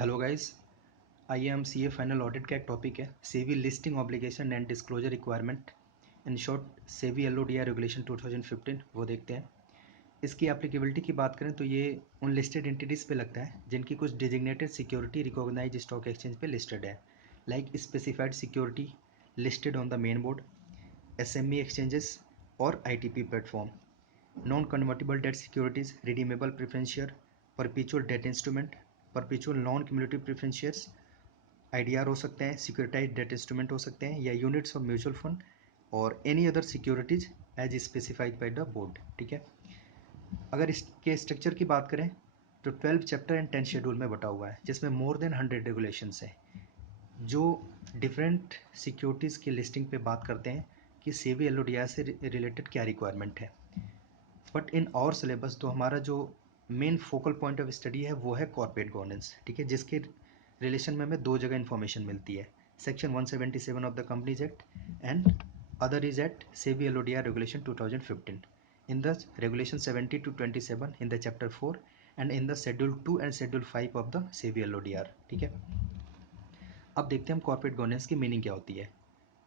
Hello guys. IAMCA final audit का एक topic है SEBI listing obligation and disclosure requirement, in short SEBI LODR regulation 2015, वो देखते हैं। इसकी एप्लीकेबिलिटी की बात करें तो ये उन लिस्टेड एंटिटीज़ पे लगता है जिनकी कुछ designated security recognise stock exchange पे लिस्टेड है, like specified security listed on the main board, SME exchanges और ITP platform, non convertible debt securities, redeemable preference share, perpetual debt instrument, perpetual non cumulative preference shares, IDR हो सकते हैं, securitise debt instrument हो सकते हैं या units of mutual fund और any other securities as specified by the board. ठीक है। अगर इसके स्ट्रक्चर की बात करें तो 12 चैप्टर एंड 10 शेड्यूल में बटा हुआ है, जिसमें मोर देन 100 रेगुलेशंस हैं जो डिफरेंट सिक्योरिटीज़ की लिस्टिंग पे बात करते हैं कि सेबी LODR से रिलेटेड क्या रिक्वायरमेंट है। बट इन और सिलेबस तो हमारा जो main focal point of study है वो है कॉर्पोरेट गवर्नेंस। ठीक है, जिसके रिलेशन में हमें दो जगह इन्फॉर्मेशन मिलती है, section 177 of the companies act and other is at SEBI LODR regulation 2015, in the regulation 70 to 27 in the chapter 4 and in the schedule 2 and schedule 5 of the SEBI LODR। ठीक है। अब देखते हैं हम कॉर्पोरेट गवर्नेंस की मीनिंग क्या होती है।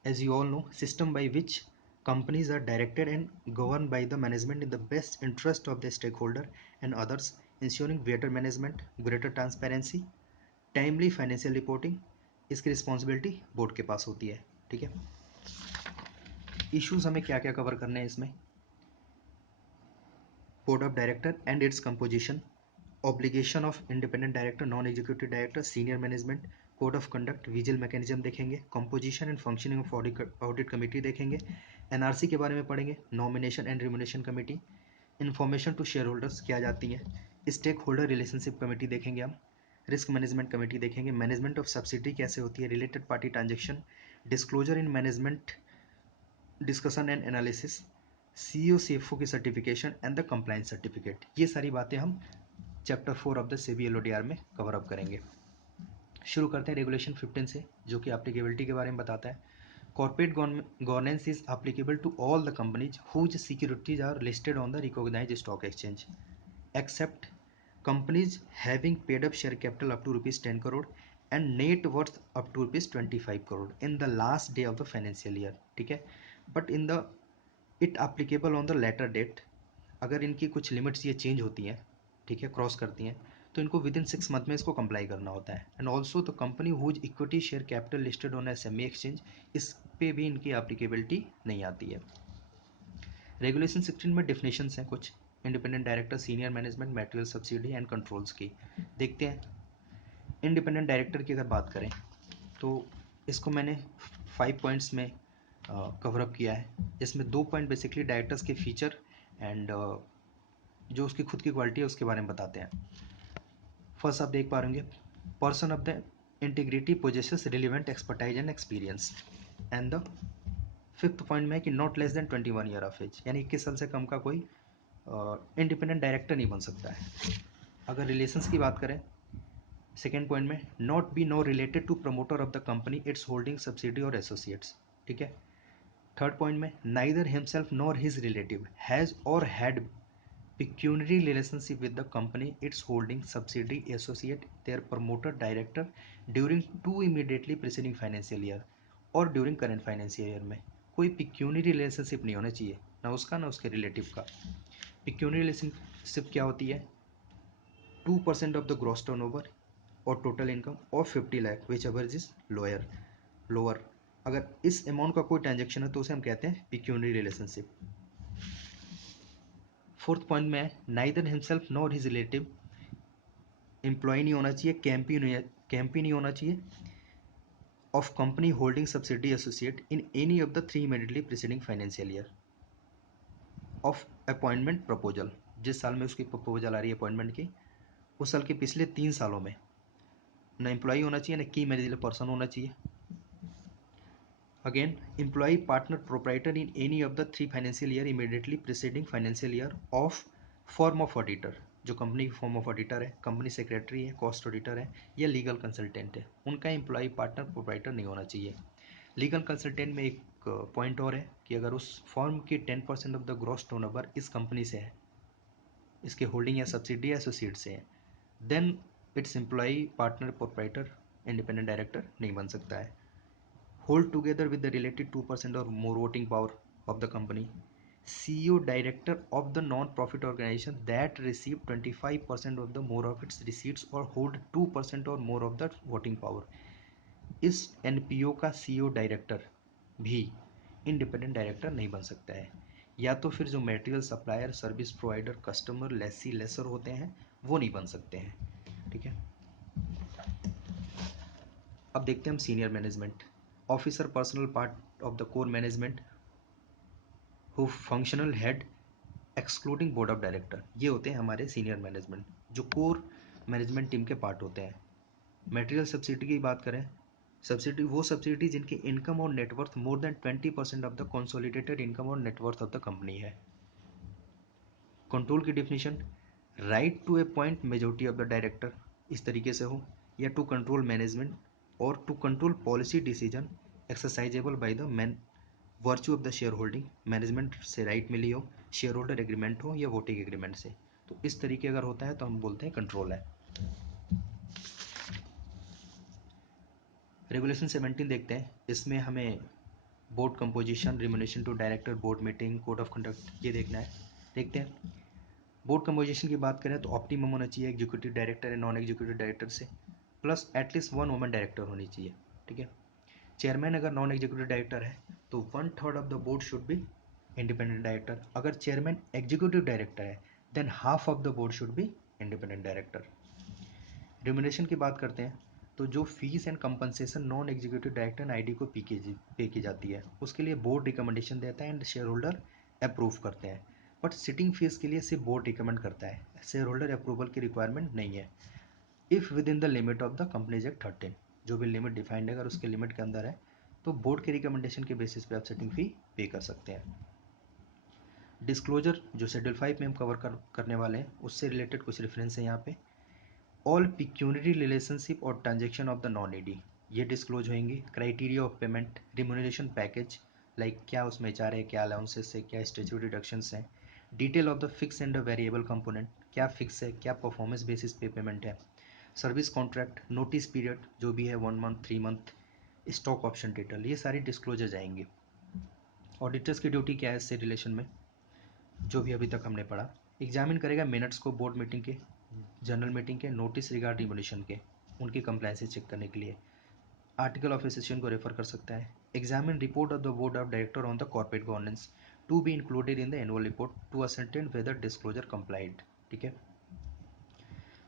As you all know, system by which companies are directed and governed by the management in the best interest of the stakeholder and others, ensuring better management, greater transparency, timely financial reporting, इसकी responsibility board के पास होती है। ठीक है। Issues हमें क्या क्या cover करने हैं इसमें, board of director and its composition, obligation of independent director, non executive director, senior management, code of conduct, vigil mechanism देखेंगे, composition and functioning of audit committee देखेंगे, NRC के बारे में पढ़ेंगे, nomination and remuneration committee, information to share holders क्या जाती है, stake holder relationship committee देखेंगे हम, रिस्क मैनेजमेंट कमेटी देखेंगे, मैनेजमेंट ऑफ सब्सिडी कैसे होती है, related party transaction, disclosure in management discussion and analysis, CEO CFO की certification and the compliance certificate, ये सारी बातें हम chapter 4 of the SEBI LODR में कवर अप करेंगे। शुरू करते हैं रेगुलेशन 15 से, जो कि एप्लीकेबिलिटी के बारे में बताता है। Corporate governance is applicable to all the companies whose securities are listed on the recognised stock exchange except companies having paid up share capital up to ₹10 crore and net worth up to ₹25 crore in the last day of the financial year. ठीक है। But in the it applicable on the later date, अगर इनकी कुछ limits ये change होती हैं, ठीक है, क्रॉस करती हैं, तो इनको विद इन 6 मंथ में इसको कंप्लाई करना होता है। And also the company whose equity share capital listed on SME exchange, इस पे भी इनकी एप्लीकेबिलिटी नहीं आती है। रेगुलेशन 16 में डिफिनेशंस हैं कुछ, independent director, senior management, material subsidy and controls की देखते हैं। इंडिपेंडेंट डायरेक्टर की अगर बात करें तो इसको मैंने 5 पॉइंट्स में कवर अप किया है, जिसमें 2 पॉइंट बेसिकली डायरेक्टर्स के फीचर एंड जो उसकी खुद की क्वालिटी है उसके बारे में बताते हैं। फर्स्ट आप देख पा रहे होंगे, person of the integrity possesses relevant expertise and experience, and the fifth point में है कि not less than 21 year of age, यानी 21 साल से कम का कोई इंडिपेंडेंट डायरेक्टर नहीं बन सकता है। अगर रिलेशंस की बात करें, सेकेंड पॉइंट में not be no related to promoter of the company, its holding subsidy और एसोसिएट्स। ठीक है। थर्ड पॉइंट में neither himself nor his relative has or had pecuniary relationship with the company, its holding, subsidiary, associate, their promoter, director during 2 immediately preceding financial year और during current financial year में कोई pecuniary relationship नहीं होना चाहिए, ना उसका ना उसके रिलेटिव का। pecuniary relationship क्या होती है, 2% ऑफ द ग्रॉस टर्नओवर और टोटल इनकम और 50 lakh which ever is lower, अगर इस अमाउंट का कोई ट्रांजेक्शन है तो उसे हम कहते हैं pecuniary रिलेशनशिप। फोर्थ पॉइंट में neither himself nor his relative, employ नहीं होना चाहिए, कैंपी नहीं होना चाहिए, of company holding subsidy associate in any of the 3 immediately preceding financial year of appointment proposal, जिस साल में उसकी प्रपोजल आ रही है अपॉइंटमेंट की, उस साल के पिछले 3 सालों में ना एम्प्लॉय होना चाहिए ना की मैनेजेबल पर्सन होना चाहिए। Again, employ partner proprietor in any of the 3 financial year immediately preceding financial year of form of auditor, जो कंपनी की फॉर्म ऑफ ऑडिटर है, कंपनी सेक्रेटरी है, कॉस्ट ऑडिटर है या लीगल कंसल्टेंट है, उनका एम्प्लॉय पार्टनर प्रोप्राइटर नहीं होना चाहिए। लीगल कंसल्टेंट में एक पॉइंट और है कि अगर उस फॉर्म की 10% ऑफ द ग्रॉस टर्नओवर इस कंपनी से है, इसके होल्डिंग या सब्सिडी या एसोसिएट से है, then its employee partner proprietor independent director नहीं बन सकता है। Hold together with the related 2% और more voting power of the company. CEO director of the non-profit organization that receive 25% of the more of its receipts or hold 2% or more of the voting power। इस NPO का CEO director भी independent director नहीं बन सकता है। या तो फिर जो material supplier, service provider, customer, lessee, lessor होते हैं वो नहीं बन सकते हैं। ठीक है, अब देखते हैं हम senior management. Officer personal part of the core management who functional head excluding board of director, ये होते हैं हमारे सीनियर मैनेजमेंट जो कोर मैनेजमेंट टीम के पार्ट होते हैं। मटेरियल सब्सिडी की बात करें, सब्सिडी वो सब्सिडी जिनकी इनकम और net worth more than 20% of the consolidated income और नेटवर्थ ऑफ द कंपनी है। कंट्रोल की definition, right to appoint majority of the director, इस तरीके से हो, या टू कंट्रोल मैनेजमेंट और to control policy decision exercisable by the man virtue of the share holding, management से राइट मिली हो, शेयर होल्डर एग्रीमेंट हो या वोटिंग एग्रीमेंट से, तो इस तरीके अगर होता है तो हम बोलते हैं कंट्रोल है। रेगुलेशन 17 देखते हैं, इसमें हमें board composition, remuneration to director, board meeting, code of conduct, ये देखना है। देखते हैं बोर्ड कंपोजिशन की बात करें तो ऑप्टिमम होना चाहिए एग्जीक्यूटिव डायरेक्टर या नॉन एग्जीक्यूटिव डायरेक्टर से, प्लस एटलीस्ट 1 वुमन डायरेक्टर होनी चाहिए। ठीक है, चेयरमैन अगर नॉन एग्जीक्यूटिव डायरेक्टर है तो 1/3 of the board should be independent director. अगर चेयरमैन एग्जीक्यूटिव डायरेक्टर है than half of the board should be independent director. Remuneration की बात करते हैं तो जो fees and compensation non executive director ID को पे की जाती है उसके लिए बोर्ड रिकमेंडेशन देता है एंड शेयर होल्डर अप्रूव करते हैं। बट सिटिंग फीस के लिए सिर्फ बोर्ड रिकमेंड करता है, शेयर होल्डर अप्रूवल की रिक्वायरमेंट नहीं है। If with in the limit of the companies act 13, जो भी लिमिट डिफाइंड है अगर उसके लिमिट के अंदर है तो बोर्ड के रिकमेंडेशन के बेसिस पे आप सेटिंग फी पे कर सकते हैं। डिस्क्लोजर जो शेड्यूल 5 में हम करने वाले हैं उससे रिलेटेड कुछ रेफरेंस है यहाँ पे। ऑल पिक्यूनरी रिलेशनशिप और transaction of the non ED ये डिस्क्लोज होंगे। Criteria of payment, remuneration package like क्या उसमें चाह है, क्या अलाउंसेस है, क्या स्टैट्यूटरी डिडक्शंस हैं, detail of the fix and variable component, क्या फिक्स है, क्या परफॉर्मेंस बेसिस पे पेमेंट है, सर्विस कॉन्ट्रैक्ट, नोटिस पीरियड जो भी है 1 month, 3 month, stock option detail, ये सारी डिस्क्लोजर जाएंगे। ऑडिटर्स की ड्यूटी क्या है इससे रिलेशन में, जो भी अभी तक हमने पढ़ा। एग्जामिन करेगा मिनट्स को बोर्ड मीटिंग के, जनरल मीटिंग के, नोटिस रिगार्ड रिवोल्यूशन के, उनकी कंप्लायंसेस चेक करने के लिए आर्टिकल ऑफ एसोसिएशन को रेफर कर सकता है। Examine report of the board of director on the corporate governance to be included in the annual report to ascertain whether disclosure complied. ठीक है,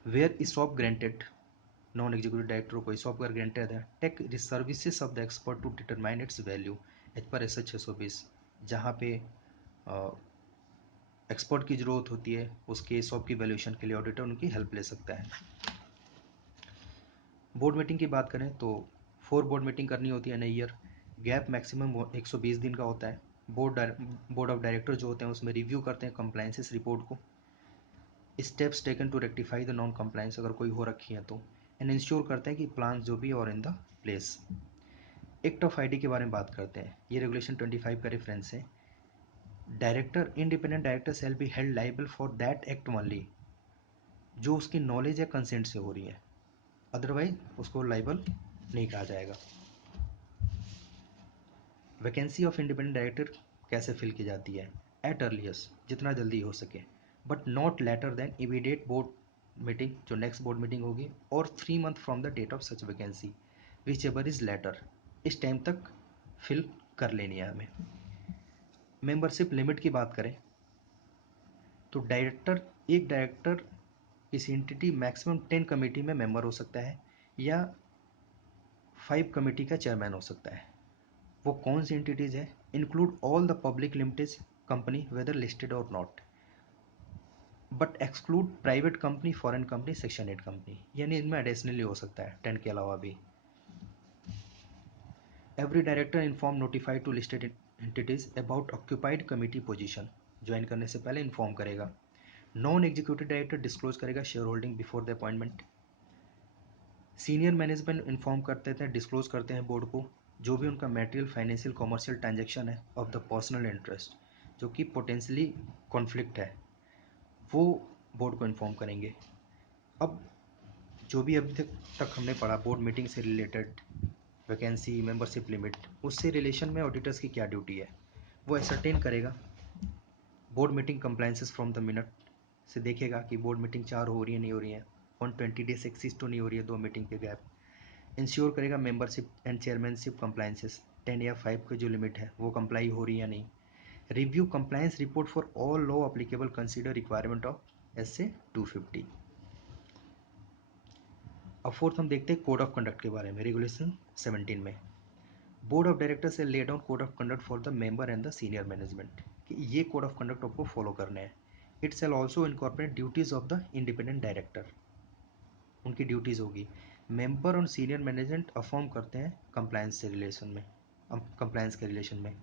where ESOP granted, non executive director को ESOP अगर granted है, take services of the expert to determine its value as per S 620, जहाँ पे expert की ज़रूरत होती है उसके सॉप की वैल्यूएशन के लिए ऑडिटर उनकी हेल्प ले सकता है। बोर्ड मीटिंग की बात करें तो 4 बोर्ड मीटिंग करनी होती है इन ईयर। गैप मैक्सिमम 120 दिन का होता है। बोर्ड ऑफ डायरेक्टर जो होते हैं उसमें रिव्यू करते हैं कंप्लायंसेस रिपोर्ट को, steps taken to rectify the non compliance अगर कोई हो रखी है तो, एंड इंश्योर करते हैं कि प्लान जो भी और in the place. Act of ID के बारे में बात करते हैं, ये रेगुलेशन 25 का रेफरेंस है। Director, independent director shall be held liable for that act only जो उसकी नॉलेज या कंसेंट से हो रही है, अदरवाइज उसको लाइबल नहीं कहा जाएगा। वैकेंसी ऑफ इंडिपेंडेंट डायरेक्टर कैसे फिल की जाती है, एट अर्लियस्ट जितना जल्दी हो सके, but not later than immediate board meeting जो नेक्स्ट बोर्ड मीटिंग होगी, और 3 month from the date of such vacancy whichever is later, इस टाइम तक फिल कर लेनी है हमें। मेंबरशिप लिमिट की बात करें तो एक डायरेक्टर किसी एंटिटी मैक्सिमम 10 कमेटी में मेंबर हो सकता है या 5 कमेटी का चेयरमैन हो सकता है। वो कौन सी एंटिटीज है, include all the public limited company whether listed और not, but exclude private company, foreign company, section 8 company, यानी इनमें एडिशनली हो सकता है 10 के अलावा भी। Every director inform notified to listed entities about occupied committee position, join करने से पहले इन्फॉर्म करेगा। नॉन एग्जीक्यूटिव डायरेक्टर डिस्क्लोज करेगा share holding before the appointment. Senior management inform करते थे, डिस्क्लोज करते हैं बोर्ड को जो भी उनका मटेरियल, फाइनेंशियल, कॉमर्शियल ट्रांजेक्शन है ऑफ द पर्सनल इंटरेस्ट जो कि पोटेंशियली कॉन्फ्लिक्ट है, वो बोर्ड को इन्फॉर्म करेंगे। अब जो भी अभी तक हमने पढ़ा बोर्ड मीटिंग से रिलेटेड, वैकेंसी, मेंबरशिप लिमिट, उससे रिलेशन में ऑडिटर्स की क्या ड्यूटी है, वो एसरटेन करेगा। Board meeting compliances from the minute से देखेगा कि बोर्ड मीटिंग 4 हो रही है नहीं हो रही है, 120 डेज एक्सिस्ट तो नहीं हो रही है 2 मीटिंग के गैप। इंश्योर करेगा मेंबरशिप एंड चेयरमैनशिप कंप्लाइंसेस 10 या 5 की जो लिमिट है वो कंप्लाई हो रही है या नहीं। Review compliance report for all law applicable, consider requirement of S 250। अब फोर्थ हम देखते हैं कोड ऑफ कंडक्ट के बारे में। रेगुलेशन 17 में बोर्ड ऑफ डायरेक्टर से lay down code of conduct for the member and the senior management, कि ये कोड ऑफ कंडक्ट आपको फॉलो करने हैं। It shall also incorporate duties of the independent director, उनकी ड्यूटीज़ होगी। मेंबर और सीनियर मैनेजमेंट अफॉर्म करते हैं कंप्लायंस से रिलेशन में, कंप्लायंस के रिलेशन में,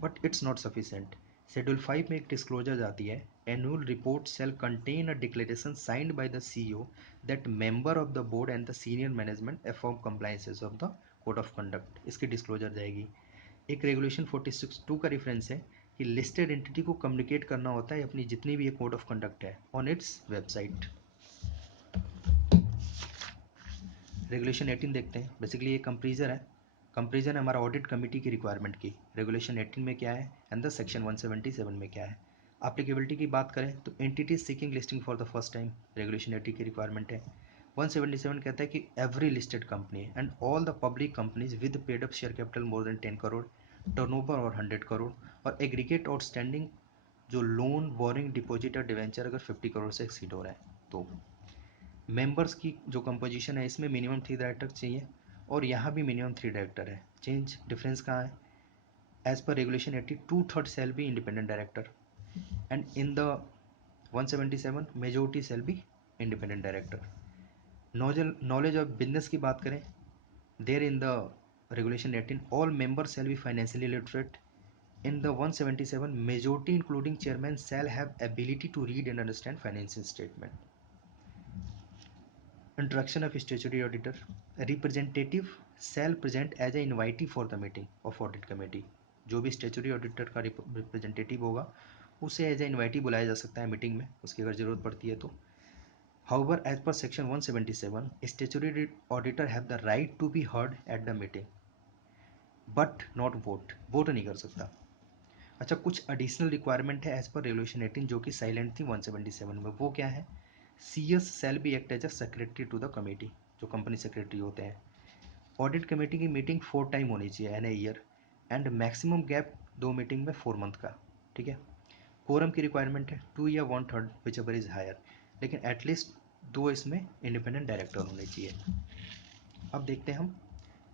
but it's not sufficient. Schedule 5 में एक डिस्क्लोजर जाती है, annual report shall contain a declaration signed by the CEO that member of the board and the senior management affirm compliances of the code of conduct, इसकी disclosure जाएगी। एक regulation 46(2) का reference है कि लिस्टेड एंटिटी को communicate करना होता है अपनी जितनी भी ये कोड ऑफ कंडक्ट है ऑन इट्स वेबसाइट। रेगुलेशन 18 देखते हैं। बेसिकली ये कंपेरिजन है हमारा ऑडिट कमेटी की रिक्वायरमेंट की। रेगुलेशन 18 में क्या है एंड द सेक्शन 177 में क्या है। एप्लीकेबिलिटी की बात करें तो entity seeking listing for the first time regulation 80 की रिक्वायरमेंट है। 177 कहता है कि every listed company and all the public companies with paid up share capital more than 10 crore, turnover और 100 करोड़, और एग्रीगेट आउटस्टैंडिंग जो लोन, बोरिंग, डिपॉजिट और डिवेंचर अगर 50 करोड़ से एक्सीड हो रहा है तो। मेंबर्स की जो कंपोजिशन है इसमें मिनिमम 3 डायरेक्टर चाहिए और यहाँ भी मिनिमम 3 डायरेक्टर है। चेंज डिफरेंस कहाँ है? As per regulation 80 2/3 shall be independent director and in the 177 majority shall be independent director. Knowledge of business की बात करें, there in the regulation 18 all members shall be financially literate. In the 177, majority including chairman shall have ability to read and understand financial statement. Introduction of statutory auditor. Representative shall present as an invitee for the meeting of audit committee. जो भी statutory auditor का representative होगा उसे as a invitee बुलाया जा सकता है meeting में, उसकी अगर जरूरत पड़ती है तो। However, as per section 177, statutory auditor have the right to be heard at the meeting, but not vote. Vote नहीं कर सकता। अच्छा, कुछ एडिशनल रिक्वायरमेंट है एज पर रेगुलेशन 18 जो कि साइलेंट थी 177 में। वो क्या है? CS shall be act as a secretary to the committee, जो कंपनी सेक्रेटरी होते हैं। ऑडिट कमेटी की मीटिंग 4 टाइम होनी चाहिए in a year and maximum gap 2 meeting में 4 मंथ का। ठीक है। कोरम की रिक्वायरमेंट है 2 या 1/3 विच एवर इज हायर, लेकिन एटलीस्ट 2 इसमें इंडिपेंडेंट डायरेक्टर होने चाहिए। अब देखते हैं हम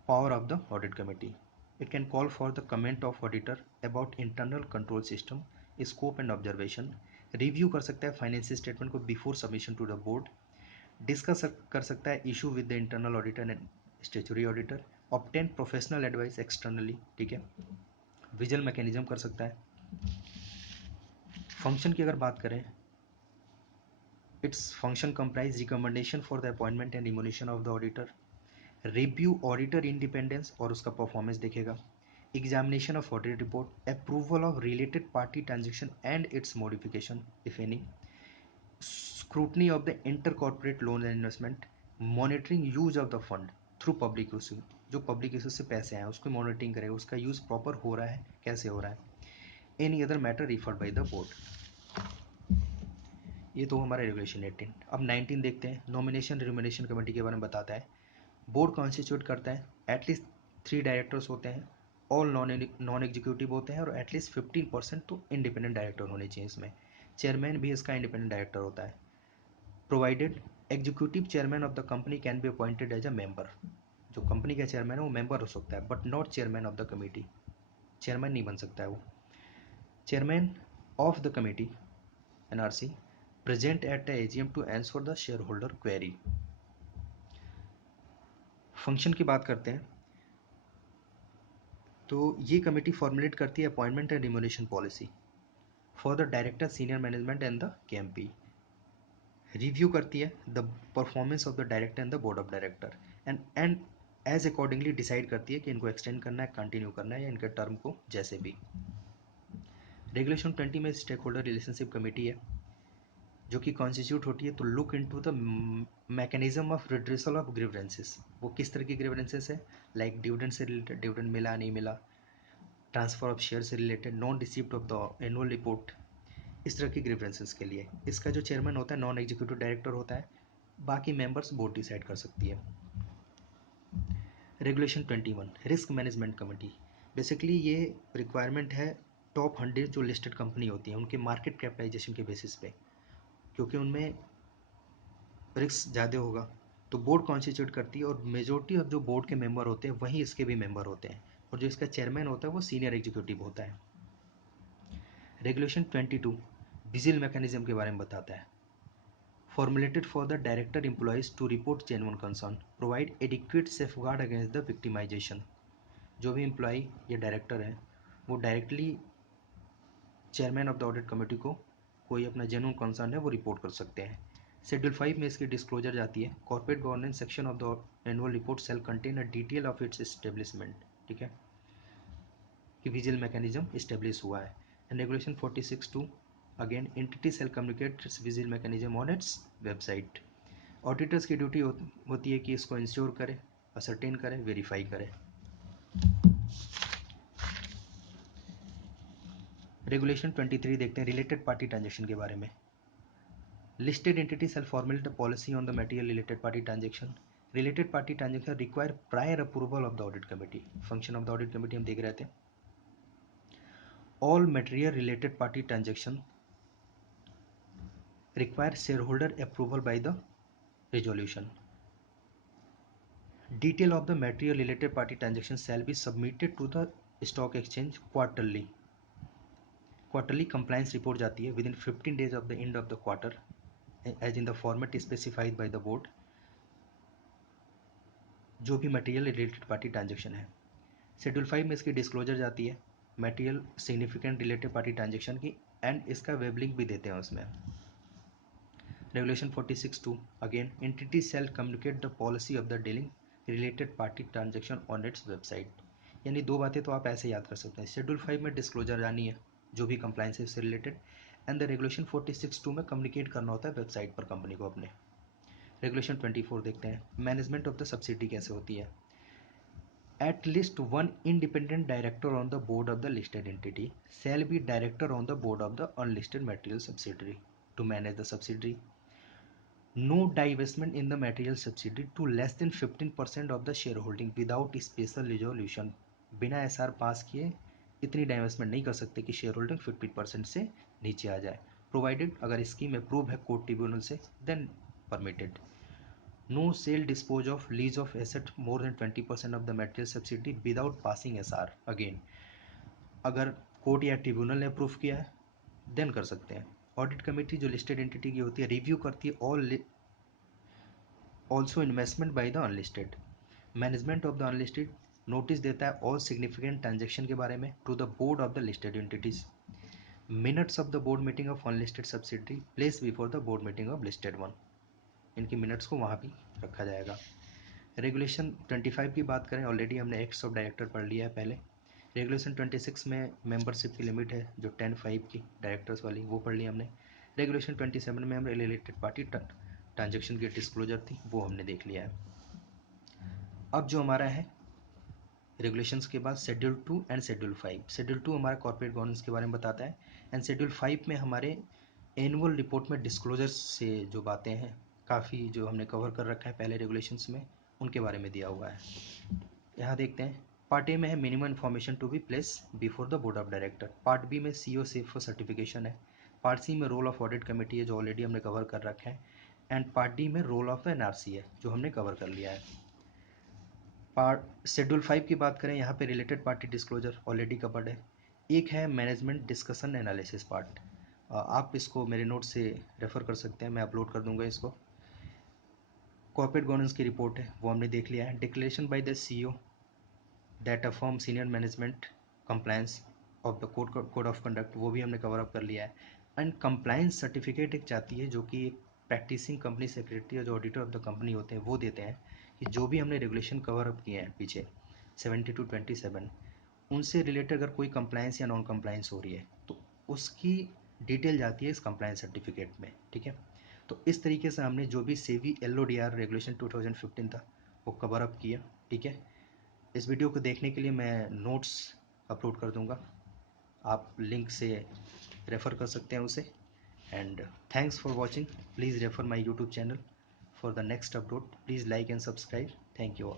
power of the audit committee. It can call for the comment of auditor about internal control system, scope and observation. Review कर सकता है फाइनेंशियल स्टेटमेंट को before submission to the board. Discuss कर सकता है issue with the internal auditor and statutory auditor. Obtain professional advice externally. ठीक है। Vigil mechanism कर सकता है। फंक्शन की अगर बात करें, its function comprise recommendation for the appointment and remuneration of the auditor, review auditor independence और उसका परफॉर्मेंस देखेगा, examination of audit report, approval of related party transaction and it's modification if any, scrutiny of the inter corporate loan and investment, monitoring use of the fund through public issue, जो public issue से पैसे आए उसको monitoring करेगा, उसका use proper हो रहा है, कैसे हो रहा है। Any other matter referred bye the board. ये तो हमारा रेगुलेशन 18। अब 19 देखते हैं। नॉमिनेशन रिमुनेशन कमेटी के बारे में बताता है। बोर्ड कॉन्स्टिट्यूट करता है, एटलीस्ट 3 डायरेक्टर्स होते हैं, ऑल नॉन एग्जीक्यूटिव होते हैं और एटलीस्ट 15% तो इंडिपेंडेंट डायरेक्टर होने चाहिए इसमें। चेयरमैन भी इसका इंडिपेंडेंट डायरेक्टर होता है। Provided executive chairman of the company can be appointed as a member, जो कंपनी का चेयरमैन है वो मेंबर हो सकता है but not chairman of the committee, chairman नहीं बन सकता है वो। Chairman of the committee NRC present at the AGM to answer the shareholder query। Function की बात करते हैं तो ये कमेटी फॉर्मुलेट करती है appointment and remuneration policy for the director, senior management and the KMP। Review करती है the performance of the director and the board of director and as accordingly decide करती है कि इनको एक्सटेंड करना है, कंटिन्यू करना है या इनके टर्म को जैसे भी। रेगुलेशन 20 में स्टेक होल्डर रिलेशनशिप कमेटी है। जो कि कॉन्स्टिट्यूट होती है to look into the mechanism of redressal of grievances. वो किस तरह की ग्रीवेंसेस है, लाइक डिविडेंड से रिलेटेड, डिविडेंड मिला नहीं मिला, ट्रांसफर ऑफ शेयर से related, non receipt of the annual report, इस तरह की ग्रीवेंसेस के लिए। इसका जो चेयरमैन होता है नॉन एग्जीक्यूटिव डायरेक्टर होता है, बाकी मेंबर्स बोर्ड डिसाइड कर सकती है। Regulation 21 risk management committee. Basically ये रिक्वायरमेंट है टॉप 100 जो लिस्टेड कंपनी होती हैं उनके मार्केट कैपिटलाइजेशन के बेसिस पे, क्योंकि उनमें रिस्क ज़्यादा होगा, तो बोर्ड कॉन्स्टिट्यूट करती है और मेजोरिटी ऑफ जो बोर्ड के मेंबर होते हैं वही इसके भी मेंबर होते हैं, और जो इसका चेयरमैन होता है वो सीनियर एग्जीक्यूटिव होता है। रेगुलेशन 22 विजिल मैकेनिज्म के बारे में बताता है। Formulated for the director employees to report genuine concern, provide adequate safeguard against the victimisation. जो भी एम्प्लॉय या डायरेक्टर है वो directly chairman of the audit committee को कोई अपना जेन्युइन कंसर्न है वो रिपोर्ट कर सकते हैं। शेड्यूल 5 में इसकी डिस्क्लोजर जाती है। Corporate governance section of the annual report shall contain a detail of its establishment, ठीक है, कि विजिल मैकेनिज्म इस्टेब्लिश हुआ है। And regulation 46(2) again entity shall communicates vigil mechanism on its website. Auditors की ड्यूटी होती है कि इसको इंश्योर करे, असरटेन करे, वेरीफाई करे। रेगुलेशन 23 देखते हैं रिलेटेड पार्टी ट्रांजेक्शन के बारे में। Listed entity shall formulate a policy on the material related party transaction. Related party transaction require prior approval of the audit committee. Function of the audit committee हम देख रहे थे। All material related party transaction require shareholder approval by the resolution. Detail of the material related party transaction shall be submitted to the stock exchange quarterly. Quarterly compliance report जाती है within 15 days of the end of the quarter as in the format specified by the board, जो भी material related party transaction है। Schedule 5 में इसकी disclosure जाती है material significant related party transaction की, एंड इसका वेब लिंक भी देते हैं उसमें। Regulation 46(2) again entity shall communicate the policy of the dealing related party transaction on its website. यानी दो बातें तो आप ऐसे याद कर सकते हैं, शेड्यूल 5 में डिस्क्लोजर जानी है जो भी कंप्लाइंस है उससे रिलेटेड, एंड द रेगुलेशन 46(2) में कम्युनिकेट करना होता है वेबसाइट पर कंपनी को अपने। रेगुलेशन 24 देखते हैं मैनेजमेंट ऑफ द सब्सिडी कैसे होती है। At least one independent director on the board of the listed entity shall be director on the board of the unlisted material subsidiary to manage the subsidiary. No divestment in the material subsidiary to less than 15% of the shareholding without special resolution. बिना SR पास किए इतनी divestment नहीं कर सकते कि share holding 50% से नीचे आ जाए, प्रोवाइडेड अगर स्कीम अप्रूव है कोर्ट ट्रिब्यूनल से then permitted. No sale dispose of lease of asset more than 20% of the material subsidy without passing SR. Again, अगर कोर्ट या ट्रिब्यूनल ने अप्रूव किया है देन कर सकते हैं। ऑडिट कमेटी जो लिस्टेड एंटिटी की होती है रिव्यू करती है all also investment by the unlisted. Management of the unlisted notice देता है ऑल सिग्निफिकेंट ट्रांजेक्शन के बारे में to the board of the listed entities. Minutes of the board meeting of unlisted subsidiary place before the board meeting of listed one. इनकी minutes को वहाँ भी रखा जाएगा। रेगुलेशन 25 की बात करें, ऑलरेडी हमने एक्ट्स ऑफ डायरेक्टर पढ़ लिया है पहले। रेगुलेशन 26 में मेंबरशिप की लिमिट है जो 10(5) की डायरेक्टर्स वाली, वो पढ़ ली हमने। रेगुलेशन 27 में हम रिलेटेड पार्टी ट्रांजेक्शन की डिस्क्लोजर थी वो हमने देख लिया है। अब जो हमारा है रेगुलेशंस के बाद शेड्यूल 2 एंड शेड्यूल 5। शेड्यूल 2 हमारा कॉर्पोरेट गवर्नेंस के बारे में बताता है, एंड शेड्यूल 5 में हमारे एनुअल रिपोर्ट में डिस्क्लोजर से जो बातें हैं काफ़ी जो हमने कवर कर रखा है पहले रेगुलेशंस में उनके बारे में दिया हुआ है। यहाँ देखते हैं पार्ट ए में है minimum information to be place before the board of director. Part B में सीओ सेफ सर्टिफिकेशन है। पार्ट सी में रोल ऑफ ऑडिट कमेटी है जो ऑलरेडी हमने कवर कर रखा है, एंड पार्ट डी में रोल ऑफ एनआरसी है जो हमने कवर कर लिया है। पार्ट शेड्यूल 5 की बात करें, यहाँ पे related party disclosure already covered है। एक है मैनेजमेंट डिस्कशन एनालिसिस पार्ट, आप इसको मेरे नोट से रेफर कर सकते हैं, मैं अपलोड कर दूंगा इसको। कॉर्पोरेट गवर्नेंस की रिपोर्ट है वो हमने देख लिया है। Declaration bye the CEO that affirm senior management compliance of the code of conduct वो भी हमने कवर अप कर लिया है। एंड कंप्लायंस सर्टिफिकेट एक जाती है जो कि एक प्रैक्टिसिंग कंपनी सेक्रेटरी और जो ऑडिटर ऑफ द कंपनी होते हैं वो देते हैं कि जो भी हमने रेगुलेशन कवर अप किए हैं पीछे 70 to 27 उनसे रिलेटेड अगर कोई कंप्लायंस या नॉन कंप्लायंस हो रही है तो उसकी डिटेल जाती है इस कंप्लायंस सर्टिफिकेट में, ठीक है। तो इस तरीके से हमने जो भी सेबी LODR रेगुलेशन 2015 था वो कवर अप किया, ठीक है। इस वीडियो को देखने के लिए मैं नोट्स अपलोड कर दूंगा, आप लिंक से रेफ़र कर सकते हैं उसे। And thanks for watching, please refer my YouTube channel for the next upload, please like and subscribe, thank you all.